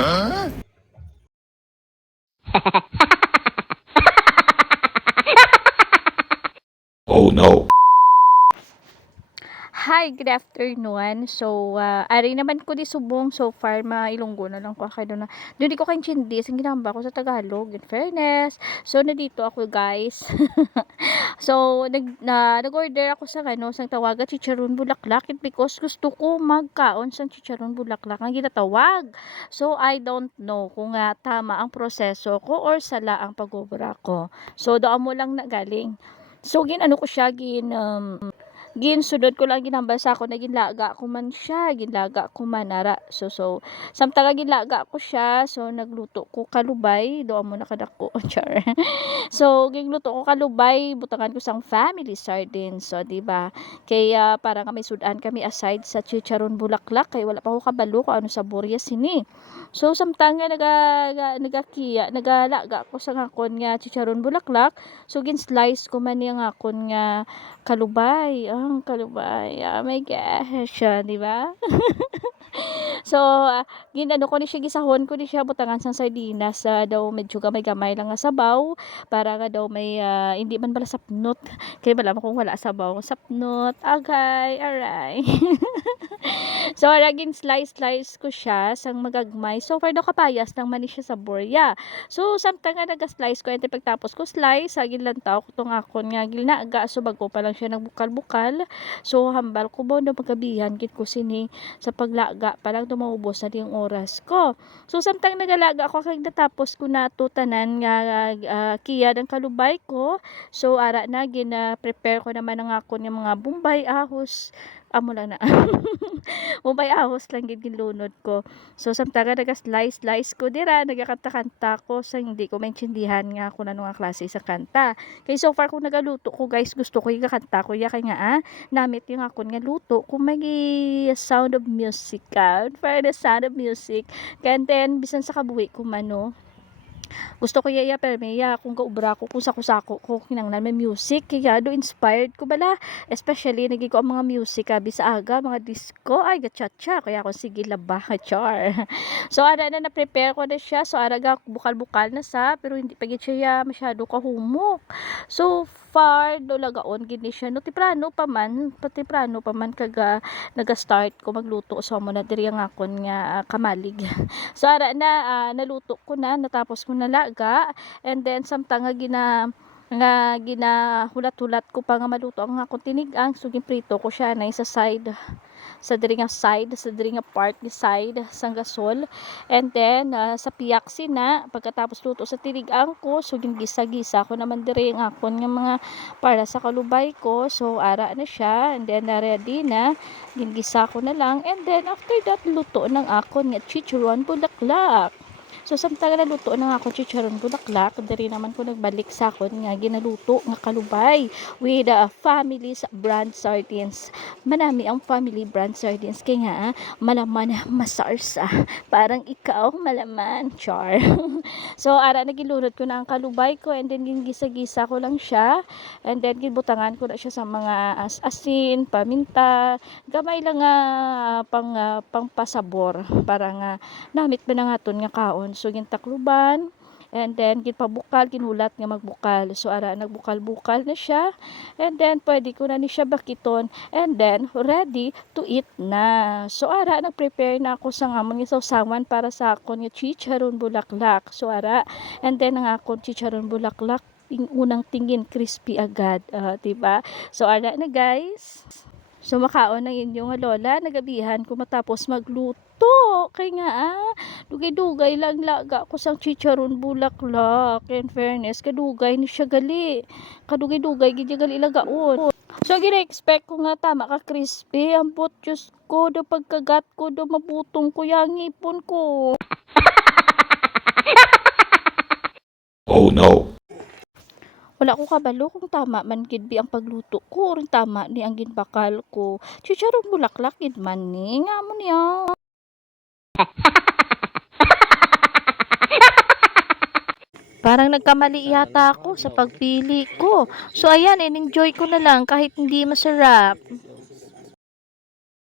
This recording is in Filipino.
Oh no. Hi, good afternoon. So, ari naman ko di subong so far mailunggo na lang ko kayo na. Dili ko kay chindi sing ginamba ko sa Tagalog, in fairness. So, nandito ako, guys. So, nag-order ako sa sang tawaga chicharon bulaklak because gusto ko magkaon sang chicharon bulaklak ang ginatawag. So, I don't know kung tama ang proseso ko or sala ang pag-obra ko. So, doon mo lang nagaling. So, ko siya, ginsunod ko lang ginambasa ko na ginlaga ko man siya, ginlaga ko man ara. So samtang ginlaga ko siya, so nagluto ko kalubay, doon mo nakadako char. So gingluto ko kalubay, butangan ko sang family sardines. So di ba? Kaya para nga may sudan kami aside sa chicharon bulaklak kay wala pa ko kabalo kung ano saborya sini. So samtang nga nagalaga ko sa ngakon nga chicharon bulaklak, so gin slice ko man yung ngakon nga kalubay. Ang kalubay. Oh my gosh, di ba? So, ginano ko ni siya, gisahon ko ni siya, butangan sang sardinas, daw medyo gamay-gamay lang nga sabaw, para nga daw may, hindi man pala sapnot, kaya wala mo kung wala sabaw, sapnot, agay, aray. So, aragin slice ko siya sang magagmay. So, far daw kapayas nang mani siya sa borya. So, samtang nga naga-slice ko, ente pagtapos ko slice, agin lang tao ko tong akon nga gilnaga, so bago pa lang siya nagbukal-bukal. So, hambal ko ba na magabihan kit ko sini sa paglaga, parang tumaubos na yung oras ko. So, samtang nagalaga ako, kag natapos ko na tutanan nga kiyad ang kalubay ko. So, ara na, prepare ko naman ang akon yung mga bumbay, ahos, amo lang na. Mubay ahos lang gid ginlunod ko. So samtang naga-slice ko dira, nagakanta-kanta ko sa hindi ko maintindihan nga kung ano nga klase sa kanta. Kay so far kung nagaluto ko, guys, gusto ko yung kakanta ko ya kay nga namit yung akon nga luto kung may sound of music for the sound of music. And then bisan sa kabuhi ko man no, gusto ko yaya permeya kung kaubra ko kung sako-sako ko kinanglan may music kaya do inspired ko bala, especially nagi ko ang mga music bisa aga mga disco ay gachacha kaya ako sige laba char. So ara na prepare ko na siya, so araga bukal-bukal na sa pero hindi pa gid siya masyado kahumok. So far do lagaon gini siya no temprano pa man kaga naga-start ko magluto, so mo na diri ang akon nga kamalig. So ara na naluto ko na, natapos ko nalaga, and then samtang nga ginahulat-hulat ko pa nga maluto ang akong tinigang, so ginprito ko siya na sa side, sa diri nga part ni side sang gasol, and then sa piyak sina pagkatapos luto sa tinigang ko, so gingisa-gisa ko naman diri ang akon nga mga para sa kalubay ko. So ara na siya, and then ready na, gingisa ko na lang, and then after that luto ng akon nga chicharon bulaklak. So samtang naluto na nga ako chicharon bulaklak, diri naman ko nagbalik sa akon nga ginaluto nga kalubay with family's brand sardines. Manami ang family brand sardines kay nga malaman masarsa. Parang ikaw malaman, char. So ara nagilunod ko na ang kalubay ko, and then gingisa-gisa ko lang siya, and then gibutangan ko na siya sa mga asin, paminta, gamay lang nga pang pasabor para nga namit ba na nga ton nga kaon. So gintakluban, and then ginpabukal, ginulat nga magbukal. So ara nagbukal-bukal na siya, and then pwede ko na ni siya bakiton, and then ready to eat na. So ara nag-prepare na ako sa ngamon nga sausawan para sa akon nga chicharon bulaklak. So ara, and then ang akon chicharon bulaklak unang tingin crispy agad, diba? So ara na, guys. So makaon ng inyong lola, nagabihan ko matapos magluto. Kay nga dugay-dugay lang laga ko sang chicharon bulaklak. In fairness, kadugay ni siya gali. Kadugay-dugay gid gali lagaon. So gina-expect ko nga tama ka crispy. Ampot Diyos ko, do pagkagat ko, do mabutong ko yang ngipon ko. Oh no. Wala ko kabalo kung tama man gid bi ang pagluto ko, or tama ni ang ginbakal ko. Chicharon bulaklak gid man ni, nga mo niya. Parang nagkamali yata ako sa pagpili ko. So ayan, enjoy ko na lang kahit hindi masarap.